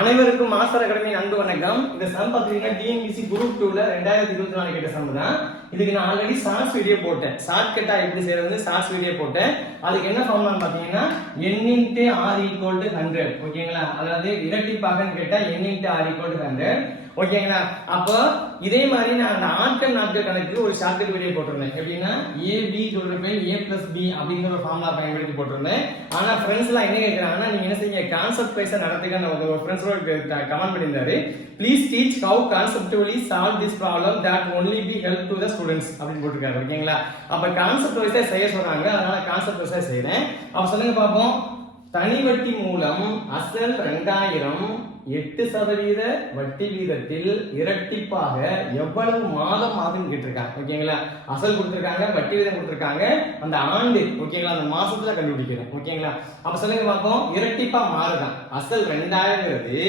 அனைவருக்கும் master academy அன்பு வணக்கம். இந்த சம் பாத்தீங்கன்னா டிஎன்பிசி குரூப் 2ல 2024 கேட்ட சம் தான். இதுக்கு நான் ஆல்ரெடி ஷார்ட்ஸ் வீடியோ போட்டேன். ஷார்ட் கட்டா எப்படி செய்யறது ஷார்ட்ஸ் வீடியோ போட்டேன். அதுக்கு என்ன ஃபார்முலா பாத்தீங்கன்னா n × r = 100. ஓகேங்களா? அதாவது இரட்டிப்பாகன்னு கேட்டா n × r = 100. ஓகேங்களா? அப்போ இதே மாதிரி நான் அந்த ஆட்கள் நாட்கள் கணக்கு ஒரு ஷார்ட்கட் வீடியோ போட்டிருந்தேன். எப்படின்னா ab சொல்றப்ப a + b அப்படிங்கிற ஒரு ஃபார்முலா பயன்படுத்தி போட்டிருந்தேன். ஆனா ஃப்ரெண்ட்ஸ் எல்லாம் என்ன கேக்குறாங்கன்னா, நீங்க என்ன செய்யுங்க, கான்செப்ட் வைஸா நடத்துங்க. ஒரு ஃப்ரெண்ட்ஸ் கமெண்ட் பண்ணியிருந்தாரு, please teach how conceptually solve this problem that only be help to the students அப்படின்னு போட்டிருக்காரு. ஓகேங்களா? அப்ப கான்செப்ட் வைஸா செய்ய சொல்றாங்க, அதனால கான்செப்ட் வைஸா செய்றேன். அப்ப சொல்லுங்க பாப்போம். தனி வட்டி மூலம் அசல் 2000 8% வட்டி வீதத்தில் இரட்டிப்பாக எவ்வளவு மாதம் ஆகும் கேட்டிருக்காங்க. ஓகேங்களா? அசல் கொடுத்திருக்காங்க, வட்டி வீதம் கொடுத்திருக்காங்க, அந்த ஆண்டு ஓகேங்களா, அந்த மாசத்துல கண்டுபிடிக்கிறோம். ஓகேங்களா? அப்ப சொல்லுங்க பாப்போம். இரட்டிப்பா மாறுதான். அசல் 2000ங்கிறது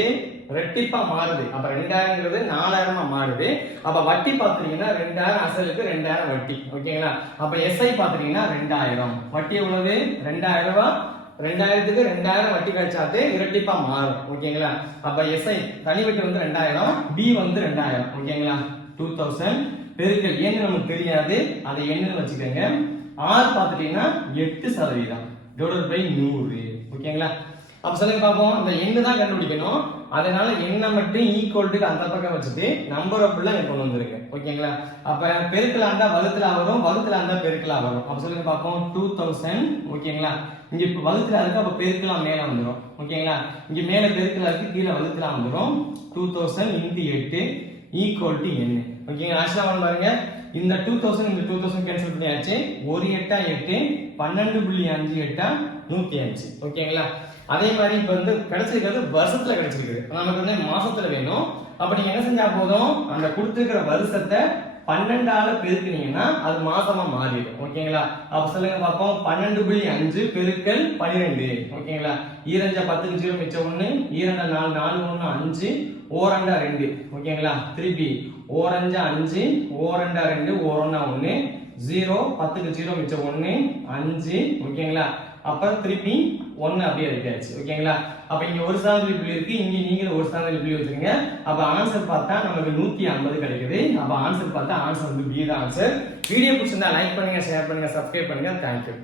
ரெட்டிப்பா மாறுது. அப்ப 2000ங்கிறது 4000 மாறுது. அப்ப வட்டி பாத்தீங்கன்னா 2000 அசலுக்கு 2000 வட்டி. ஓகேங்களா? அப்ப எஸ்ஐ பாத்தீங்கன்னா 2000, வட்டி எவ்வளவு 2000 ரூபாய். 2000க்கு 2000 வட்டி கழிச்சாதே இரட்டிப்பா மாறும். ஓகேங்களா? அப்ப எஸ்ஐ தனி வட்டி வந்து 2000, பி வந்து 2000. ஓகேங்களா? 2000 பெருக்கல் n நமக்கு தெரியாது, அதை n வச்சுக்கோங்க. r பாத்துட்டீங்கன்னா 8% டிவைடட் பை 100. ஓகேங்களா? அப்ப சொல்லுங்க பாப்போம். இந்த n தான் கண்டுபிடிக்கணும். அதனால n மட்டும் ஈக்குவல்ட்டுக்கு அந்த பக்கம் வச்சுட்டு நம்பர் ஆஃப் எல்லாம் கொண்டு வந்துருங்க. ஓகேங்களா? அப்ப பெருக்கலா இருந்தா வகுத்தலா வரும், வகுத்தலா இருந்தா பெருக்கலா வரும். அப்ப சொல்லுங்க பாப்போம். 2000. ஓகேங்களா? இங்க இப்ப வகுத்தலா இருக்கு, அப்ப பெருக்கலா மேல வந்துரும். ஓகேங்களா? இங்க மேல பெருக்கலா இருக்கு, கீழ வகுத்தலா வந்துரும். 2000 × 8 = n. ஓகேங்களா? ஆக்சுவலா பாருங்க, இந்த 2000 இந்த 2000 கேன்சல் பண்ணியாச்சு. 1 8 8, 12.58 105. ஓகேங்களா? அதே மாதிரி இப்ப வந்து கிடைச்சிருக்கிறது வருஷத்துல கிடைச்சிருக்கு, நமக்கு வந்து மாசத்துல வேணும். அப்ப நீங்க என்ன செஞ்சா போதும், அந்த கொடுத்திருக்கிற வருஷத்தை 12ஆல பெருக்கினீங்கன்னா அது மாசமா மாறிடும். ஓகேங்களா? அப்ப சொல்லுங்க பாப்போம். 12.5 பெருக்கல் 12. ஓகேங்களா? 2 10க்கு 0 மிச்சம் 1, 2 4 4 1 5, 4 2. ஓகேங்களா? திருப்பி 4 5, 4 2, 1 1, 0 10க்கு 0 மிச்சம் 1 5. ஓகேங்களா? அப்புறம் திருப்பி 1 அப்படியே இருக்காச்சு. ஓகேங்களா? அப்ப இங்க ஒரு சாந்திலி புள்ளி இருக்கு, இங்க நீங்க ஒரு சாந்திலி புள்ளி வச்சிருங்க. அப்ப ஆன்சர் பார்த்தா நமக்கு 150 கிடைக்குது. அப்ப ஆன்சர் பார்த்தா ஆன்சர் வந்து பி தான் ஆன்சர். வீடியோ பிடிச்சிருந்தா லைக் பண்ணுங்க, ஷேர் பண்ணுங்க, சப்ஸ்கிரைப் பண்ணுங்க. தேங்க்யூ.